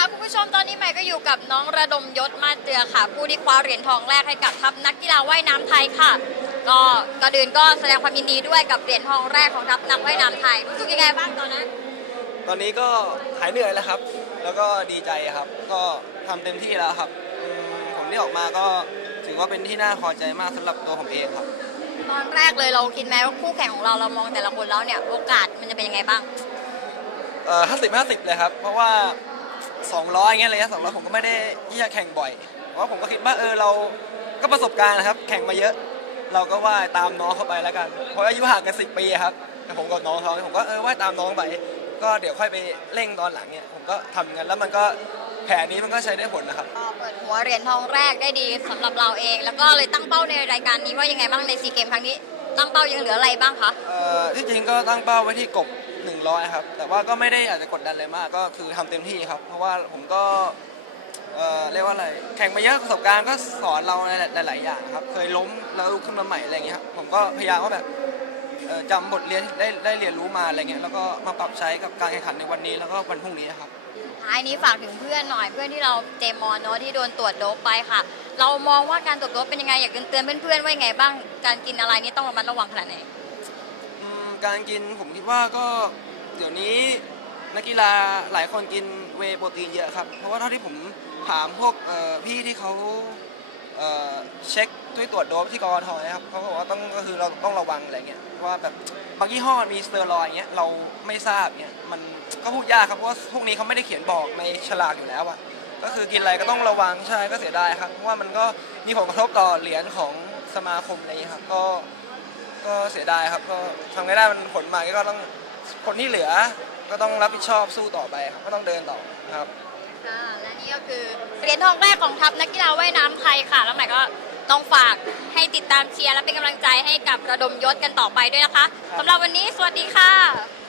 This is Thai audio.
ค่ะคุณผู้ชมตอนนี้ใหม่ก็อยู่กับน้องระดมยศมาเตือค่ะ ผู้ที่คว้าเหรียญทองแรกให้กับทัพนักกีฬาว่ายน้ำไทยค่ะ ก็ก่อนอื่นก็แสดงความยินดีด้วยกับเหรียญทองแรกของทัพนักว่ายน้ำไทยรู้สึกยังไงบ้างตอนนั้น ตอนนี้ก็หายเหนื่อยแล้วครับ แล้วก็ดีใจครับ ก็ทำเต็มที่แล้วครับอืมผลที่ออกมาก็ถือว่าเป็นที่น่าพอใจมากสำหรับตัวผมเองครับ ตอนแรกเลยเราคิดไหมว่าคู่แข่งของเราเรามองแต่ละคนแล้วเนี่ยโอกาสมันจะเป็นยังไงบ้างเอ่อห้าสิบห้าสิบเลยครับ เพราะว่า 200อย่างเงี้ยเลยสองร้อยผมก็ไม่ได้ที่จะแข่งบ่อยเพราะว่าผมก็คิดว่าเออเราก็ประสบการณ์นะครับ แข่งมาเยอะ เราก็ว่ายตามน้องเข้าไปแล้วกัน เพราะอายุห่างกันสิปีอะครับแต่ผมกับน้องเขาผมก็เออว่ายตามน้องไป ก็เดี๋ยวค่อยไปเร่งตอนหลังเนี่ยผมก็ทำกันแล้วมันก็แผนนี้มันก็ใช้ได้ผลนะครับ ก็เปิดหัวเหรียญทองแรกได้ดีสำหรับเราเอง แล้วก็เลยตั้งเป้าในรายการนี้ว่ายังไงบ้างในซีเกมครั้งนี้ ตั้งเป้ายังเหลืออะไรบ้างคะ เอ่อที่จริงก็ตั้งเป้าไว้ที่กบ 100 ครับ แต่ว่าก็ไม่ได้อากจะกดดันเลยมาก ก็คือทำเต็มที่ครับ เพราะว่าผมก็เอ่อเรียกว่าอะไร แข่งมาเยอะประสบการณ์ก็สอนเราในหลาย ๆ อย่างครับ เคยล้มแล้วลุกขึ้นมาใหม่อะไรอย่างเงี้ยครับ ผมก็พยายามว่าแบบเอ่อจำบทเรียนได้ได้เรียนรู้มาอะไรเงี้ย แล้วก็มาปรับใช้กับการแข่งขันในวันนี้แล้วก็วันพรุ่งนี้ครับท้ายนี้ฝากถึงเพื่อนหน่อยเพื่อนที่เราเจมอนเนาะที่โดนตรวจโดไปค่ะ เรามองว่าการตรวจโดเป็นยังไงอยากเตือนเพื่อนๆว่ายังไงบ้างการกินอะไรนี่ต้องระมัดระวังขนาดไหน การกินผมคิดว่าก็เดี๋ยวนี้นักกีฬาหลายคนกินเวย์โปรตีนเยอะครับ เพราะว่าเท่าที่ผมถามพวกพี่ที่เขาเเช็คด้วยตรวจโดปที่กรทนะครับเขาบอกว่าต้องก็คือเราต้องระวังอะไรเงี้ยว่าแบบบางยี่ห้อมีสเตอรอยเงี้ยเราไม่ทราบเงี้ยมันก็พูดยากครับเพราะว่าพวกนี้เขาไม่ได้เขียนบอกในฉลากอยู่แล้วอะก็คือกินอะไรก็ต้องระวังใช่ก็เสียดายครับเพราะว่ามันก็มีผลกระทบต่อเหรียญของสมาคมอะไรอย่างเงี้ยครับก็ เสียดายครับก็ทำไงได้มันผลมาก็ต้องคนที่เหลือก็ต้องรับผิดชอบสู้ต่อไปครับก็ต้องเดินต่อนะครับค่ะและนี่ก็คือเหรียญทองแรกของทัพนักกีฬาว่ายน้ำไทยค่ะ แล้วใหม่ก็ต้องฝากให้ติดตามเชียร์และเป็นกำลังใจให้กับระดมยศกันต่อไปด้วยนะคะสำหรับวันนี้สวัสดีค่ะ